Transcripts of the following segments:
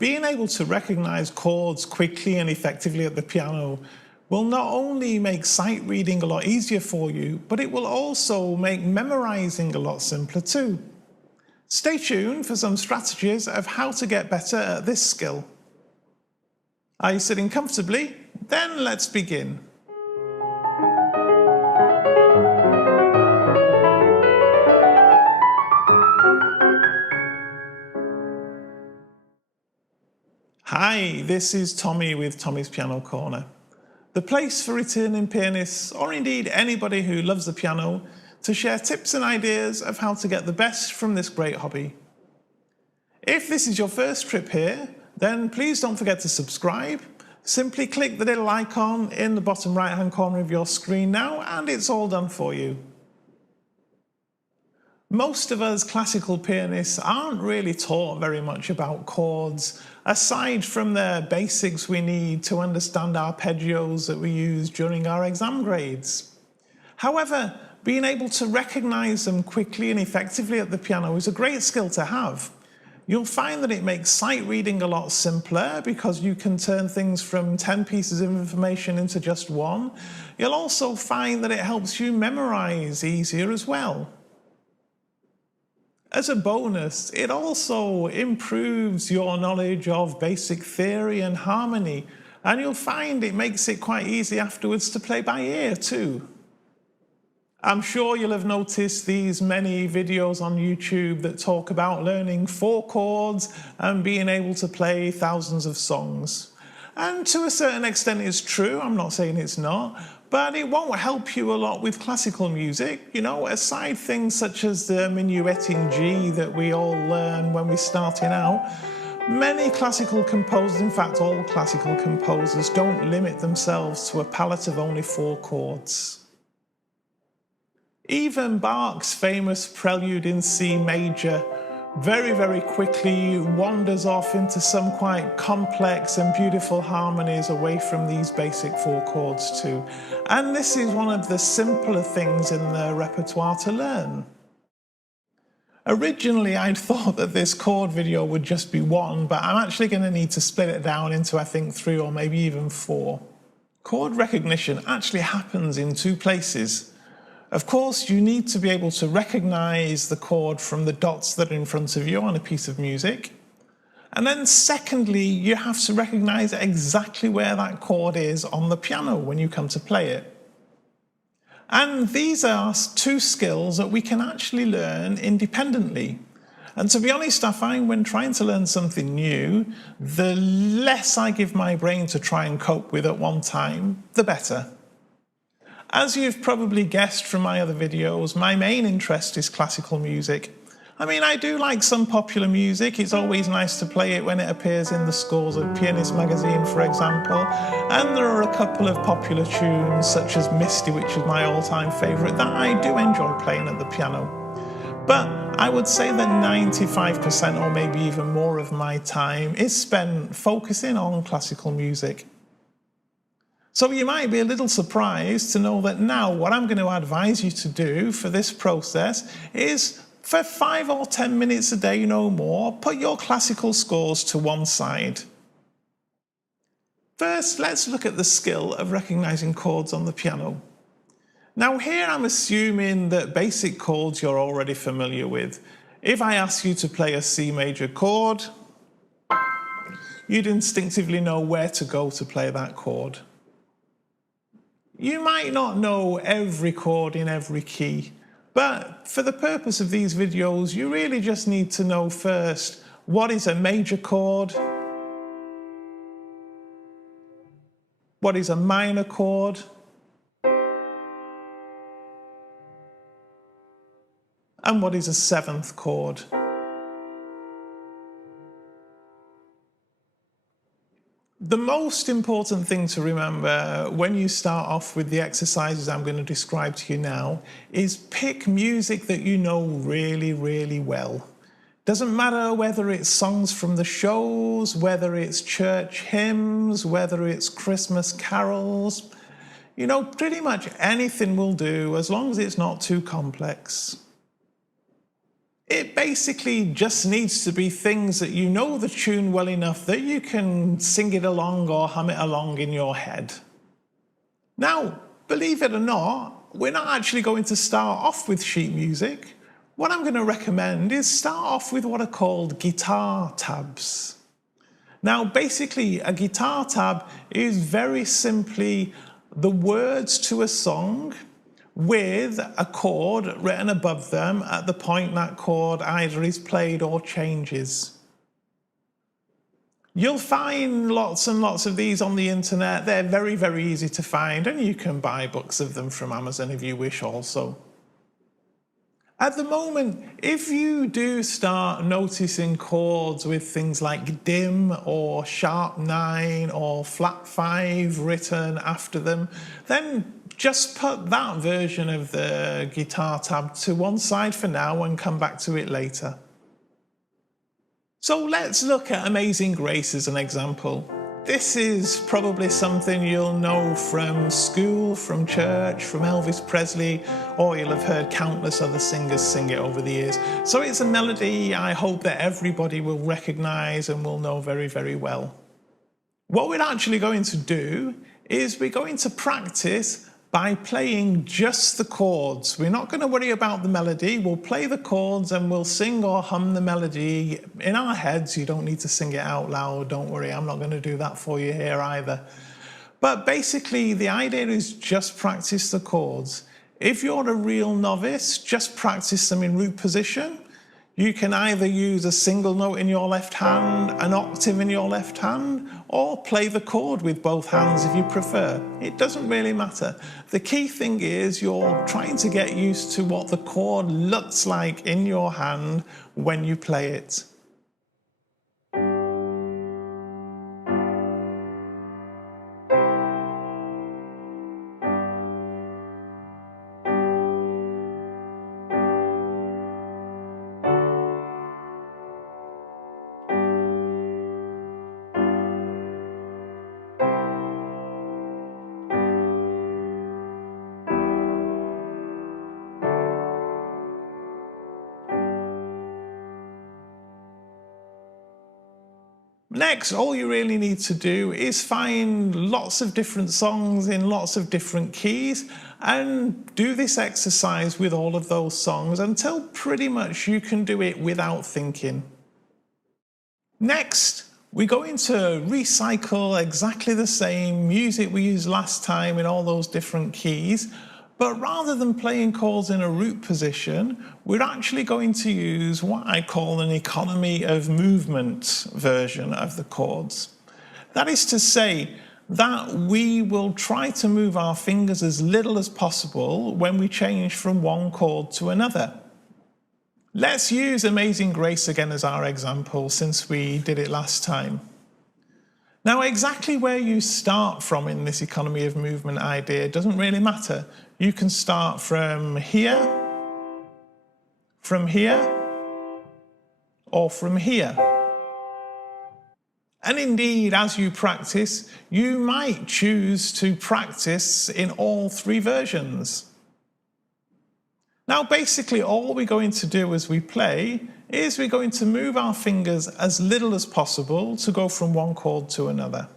being able to recognize chords quickly and effectively at the piano will not only make sight reading a lot easier for you, but it will also make memorizing a lot simpler too. Stay tuned for some strategies of how to get better at this skill. Are you sitting comfortably? Then let's begin. Hi, this is Tommy with Tommy's Piano Corner, the place for returning pianists, or indeed anybody who loves the piano, to share tips and ideas of how to get the best from this great hobby. If this is your first trip here, then please don't forget to subscribe. Simply click the little icon in the bottom right hand corner of your screen now, and it's all done for you. Most of us classical pianists aren't really taught very much about chords, aside from the basics we need to understand arpeggios that we use during our exam grades. However, being able to recognize them quickly and effectively at the piano is a great skill to have. You'll find that it makes sight reading a lot simpler because you can turn things from 10 pieces of information into just one. You'll also find that it helps you memorize easier as well. As a bonus, it also improves your knowledge of basic theory and harmony, and you'll find it makes it quite easy afterwards to play by ear too. I'm sure you'll have noticed these many videos on YouTube that talk about learning 4 chords and being able to play thousands of songs. And to a certain extent it's true, I'm not saying it's not, but it won't help you a lot with classical music. You know, aside things such as the minuet in G that we all learn when we're starting out, many classical composers, in fact all classical composers, don't limit themselves to a palette of only 4 chords. Even Bach's famous prelude in C major very quickly wanders off into some quite complex and beautiful harmonies away from these basic 4 chords too. And this is one of the simpler things in the repertoire to learn. Originally I'd thought that this chord video would just be 1, but I'm actually going to need to split it down into I think 3 or maybe even 4. Chord recognition actually happens in 2 places. Of course, you need to be able to recognize the chord from the dots that are in front of you on a piece of music. And then secondly, you have to recognize exactly where that chord is on the piano when you come to play it. And these are 2 skills that we can actually learn independently. And to be honest, I find when trying to learn something new, the less I give my brain to try and cope with at one time, the better. As you've probably guessed from my other videos, my main interest is classical music. I mean, I do like some popular music. It's always nice to play it when it appears in the scores of Pianist magazine, for example. And there are a couple of popular tunes, such as Misty, which is my all-time favourite, that I do enjoy playing at the piano. But I would say that 95% or maybe even more of my time is spent focusing on classical music. So you might be a little surprised to know that now what I'm going to advise you to do for this process is for 5 or 10 minutes a day, no more, put your classical scores to one side. First, let's look at the skill of recognizing chords on the piano. Now here I'm assuming that basic chords you're already familiar with. If I ask you to play a C major chord, you'd instinctively know where to go to play that chord. You might not know every chord in every key, but for the purpose of these videos, you really just need to know first what is a major chord, what is a minor chord, and what is a 7th chord. The most important thing to remember when you start off with the exercises I'm going to describe to you now is pick music that you know really well. Doesn't matter whether it's songs from the shows, whether it's church hymns, whether it's Christmas carols. You know, pretty much anything will do as long as it's not too complex. It basically just needs to be things that you know the tune well enough that you can sing it along or hum it along in your head. Now, believe it or not, we're not actually going to start off with sheet music. What I'm going to recommend is start off with what are called guitar tabs. Now, basically, a guitar tab is very simply the words to a song with a chord written above them at the point that chord either is played or changes. You'll find lots and lots of these on the internet. They're very, very easy to find, and you can buy books of them from Amazon if you wish also. At the moment, if you do start noticing chords with things like dim or sharp 9 or flat 5 written after them, then just put that version of the guitar tab to one side for now and come back to it later. So let's look at Amazing Grace as an example. This is probably something you'll know from school, from church, from Elvis Presley, or you'll have heard countless other singers sing it over the years. So it's a melody I hope that everybody will recognize and will know very, very well. What we're actually going to do is we're going to practice by playing just the chords. We're not going to worry about the melody. We'll play the chords and we'll sing or hum the melody in our heads. You don't need to sing it out loud. Don't worry, I'm not going to do that for you here either. But basically, the idea is just practice the chords. If you're a real novice, just practice them in root position. You can either use a single note in your left hand, an octave in your left hand, or play the chord with both hands if you prefer. It doesn't really matter. The key thing is you're trying to get used to what the chord looks like in your hand when you play it. Next, all you really need to do is find lots of different songs in lots of different keys and do this exercise with all of those songs until pretty much you can do it without thinking. Next, we're going to recycle exactly the same music we used last time in all those different keys, but rather than playing chords in a root position, we're actually going to use what I call an economy of movement version of the chords. That is to say that we will try to move our fingers as little as possible when we change from one chord to another. Let's use Amazing Grace again as our example, since we did it last time. Now, exactly where you start from in this economy of movement idea doesn't really matter. You can start from here, or from here. And indeed, as you practice, you might choose to practice in all three versions. Now, basically, all we're going to do as we play is we're going to move our fingers as little as possible to go from one chord to another.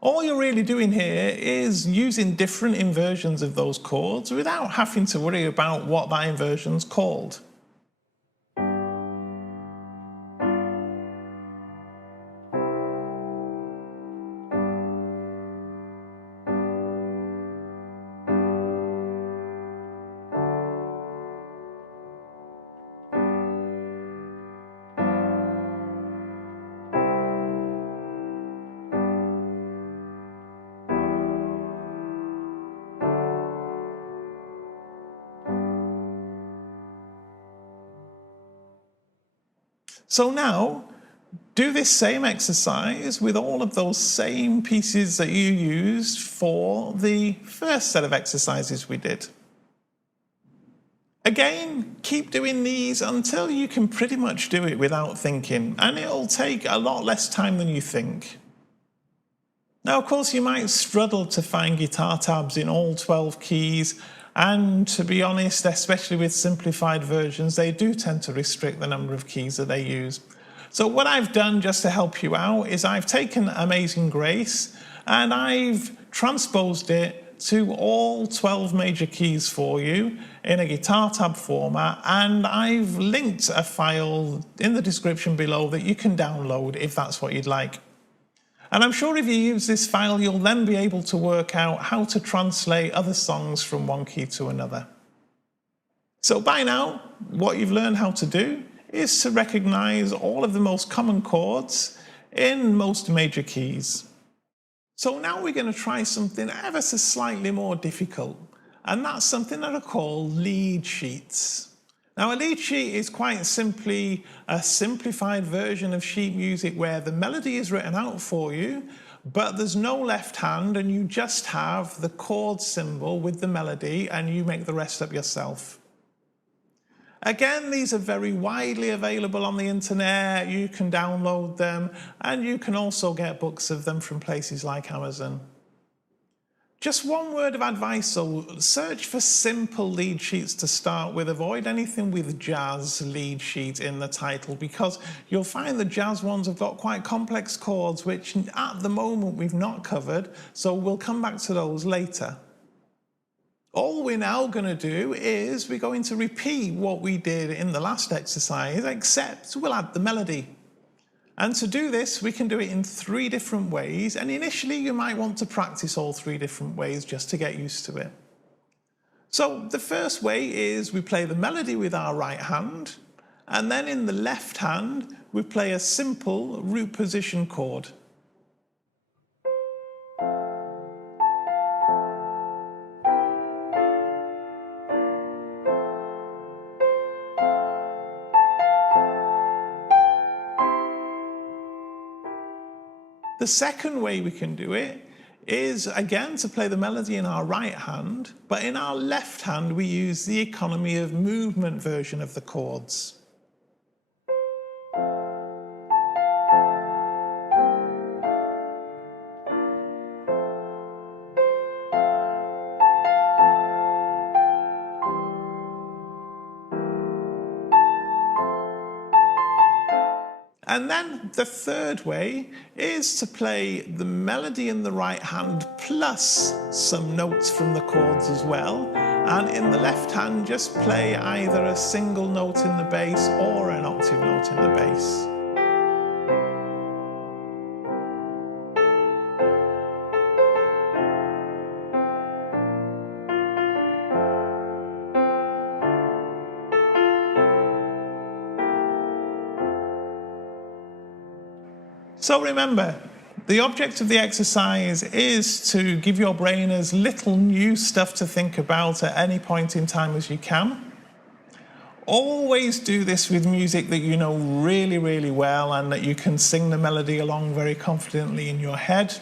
All you're really doing here is using different inversions of those chords without having to worry about what that inversion's called. So now, do this same exercise with all of those same pieces that you used for the first set of exercises we did. Again, keep doing these until you can pretty much do it without thinking, and it'll take a lot less time than you think. Now, of course, you might struggle to find guitar tabs in all 12 keys. And to be honest, especially with simplified versions, they do tend to restrict the number of keys that they use. So what I've done just to help you out is I've taken Amazing Grace and I've transposed it to all 12 major keys for you in a guitar tab format, and I've linked a file in the description below that you can download if that's what you'd like. And I'm sure if you use this file, you'll then be able to work out how to translate other songs from one key to another. So by now, what you've learned how to do is to recognize all of the most common chords in most major keys. So now we're going to try something ever so slightly more difficult, and that's something that are called lead sheets. Now a lead sheet is quite simply a simplified version of sheet music where the melody is written out for you, but there's no left hand and you just have the chord symbol with the melody and you make the rest up yourself. Again, these are very widely available on the internet. You can download them and you can also get books of them from places like Amazon. Just one word of advice though, search for simple lead sheets to start with. Avoid anything with jazz lead sheet in the title, because you'll find the jazz ones have got quite complex chords which at the moment we've not covered, so we'll come back to those later. All we're now going to do is we're going to repeat what we did in the last exercise, except we'll add the melody. And to do this, we can do it in 3 different ways. And initially, you might want to practice all 3 different ways just to get used to it. So the first way is we play the melody with our right hand. And then in the left hand, we play a simple root position chord. The second way we can do it is, again, to play the melody in our right hand, but in our left hand we use the economy of movement version of the chords. And then the third way is to play the melody in the right hand plus some notes from the chords as well. And in the left hand, just play either a single note in the bass or an octave note in the bass. So remember, the object of the exercise is to give your brain as little new stuff to think about at any point in time as you can. Always do this with music that you know really, really well and that you can sing the melody along very confidently in your head.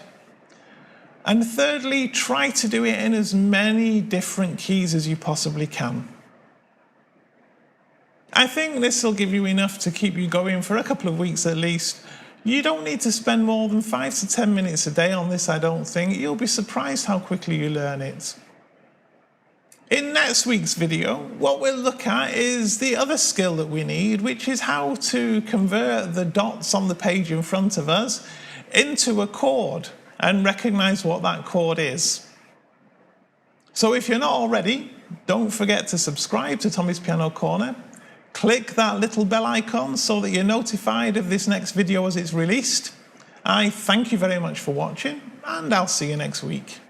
And thirdly, try to do it in as many different keys as you possibly can. I think this will give you enough to keep you going for a couple of weeks at least. You don't need to spend more than 5 to 10 minutes a day on this, I don't think. You'll be surprised how quickly you learn it. In next week's video, what we'll look at is the other skill that we need, which is how to convert the dots on the page in front of us into a chord and recognize what that chord is. So if you're not already, don't forget to subscribe to Tommy's Piano Corner. Click that little bell icon so that you're notified of this next video as it's released. I thank you very much for watching, and I'll see you next week.